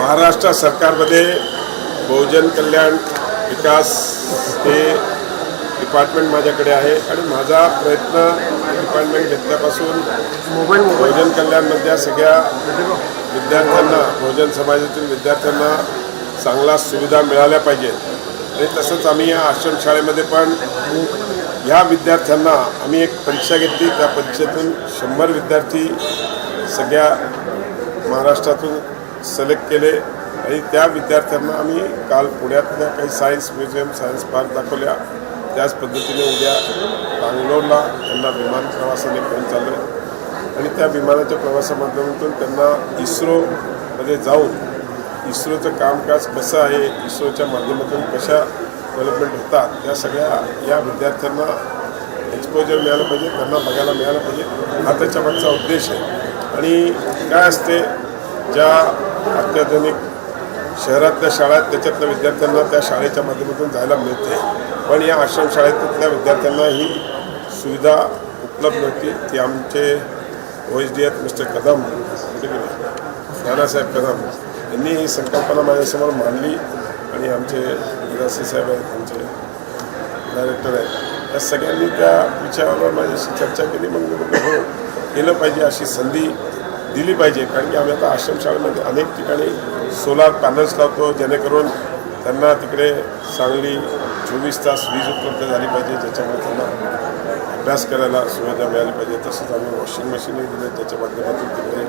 महाराष्ट्र सरकारमध्ये बहुजन कल्याण विकास हे डिपार्टमेंट माझ्याकडे आहे आणि माझा प्रयत्न डिपार्टमेंट घेतल्यापासून बहुजन कल्याणमधल्या सगळ्या विद्यार्थ्यांना बहुजन समाजातील विद्यार्थ्यांना चांगला सुविधा मिळाल्या पाहिजेत. आणि तसंच आम्ही या आश्रमशाळेमध्ये पण ह्या विद्यार्थ्यांना आम्ही एक परीक्षा घेतली. त्या परीक्षेतून शंभर विद्यार्थी सगळ्या महाराष्ट्रातून सिलेक्ट केले आणि त्या विद्यार्थ्यांना आम्ही काल पुण्यातल्या काही सायन्स म्युझियम सायन्स पार्क दाखवल्या. त्याच पद्धतीने उद्या बंगलोरला त्यांना विमान प्रवासाने घेऊन चाललं. आणि त्या विमानाच्या प्रवासामाध्यमातून त्यांना इस्रोमध्ये जाऊन इस्रोचं कामकाज कसं आहे इस्रोच्या माध्यमातून कशा डेव्हलपमेंट होतात त्या सगळ्या या विद्यार्थ्यांना एक्सपोजर मिळालं पाहिजे त्यांना बघायला मिळालं पाहिजे. हा त्याच्या मागचा उद्देश आहे. आणि काय असते ज्या अत्याधुनिक शहरातल्या शाळा आहेत त्याच्यातल्या विद्यार्थ्यांना त्या शाळेच्या माध्यमातून जायला मिळते. पण या आश्रमशाळेतल्या विद्यार्थ्यांना ही सुविधा उपलब्ध नव्हती. ती आमचे ओ एच डी आहेत मिस्टर कदम नानासाहेब कदम यांनी ही संकल्पना माझ्यासमोर मांडली आणि आमचे विलासी साहेब आहेत आमचे डायरेक्टर आहेत. या सगळ्यांनी त्या विषयावर माझ्याशी चर्चा केली. मग हो केलं पाहिजे अशी संधी दिली पाहिजे. कारण की आम्ही आता आश्रमशाळेमध्ये अनेक ठिकाणी सोलार पॅनल्स लावतो जेणेकरून त्यांना तिकडे चांगली चोवीस तास वीज उपलब्ध झाली पाहिजे ज्याच्यामुळे त्यांना अभ्यास करायला सुविधा मिळाली पाहिजे. तसंच आम्ही वॉशिंग मशीनही दिले त्याच्या माध्यमातून तिकडे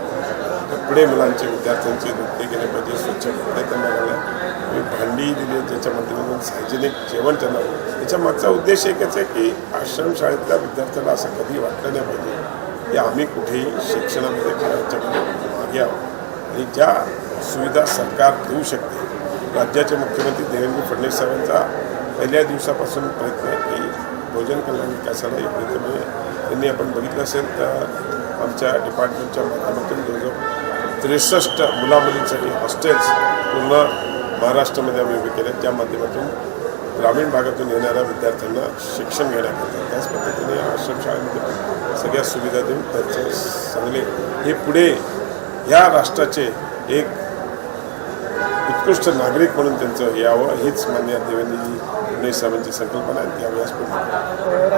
कपडे मुलांचे विद्यार्थ्यांचे धुतले गेले पाहिजे स्वच्छ कपडे त्यांना आम्ही भांडी दिली ज्याच्या माध्यमातून सायजेनिक जेवण त्यांना याच्या मागचा उद्देश एकच आहे की आश्रमशाळेतल्या विद्यार्थ्याला असं कधी वाटलं नाही पाहिजे. की आम्ही कुठेही शिक्षणामध्ये खेळाच्यामध्ये मागे आहोत. आणि ज्या सुविधा सरकार देऊ शकते राज्याचे मुख्यमंत्री देवेंद्र फडणवीस साहेबांचा पहिल्या दिवसापासून प्रयत्न आहे की भोजन कल्याण विकासाला योग्य त्यांनी आपण बघितलं असेल तर आमच्या डिपार्टमेंटच्या माध्यमातून जवळजवळ त्रेसष्ट मुलामुलींसाठी हॉस्टेल्स पूर्ण महाराष्ट्रामध्ये आम्ही उभे केले त्या माध्यमातून ग्रामीण भागातून येणाऱ्या विद्यार्थ्यांना शिक्षण घेण्याकरता त्याच पद्धतीने आश्रमशाळेमध्ये पण सगळ्या सुविधा देऊन त्यांचं चांगले हे पुढे या राष्ट्राचे एक उत्कृष्ट नागरिक म्हणून त्यांचं यावं हीच मान्य देवेंद्रजी फडणवीस साहेबांची संकल्पना आहे. त्यावेळेस पण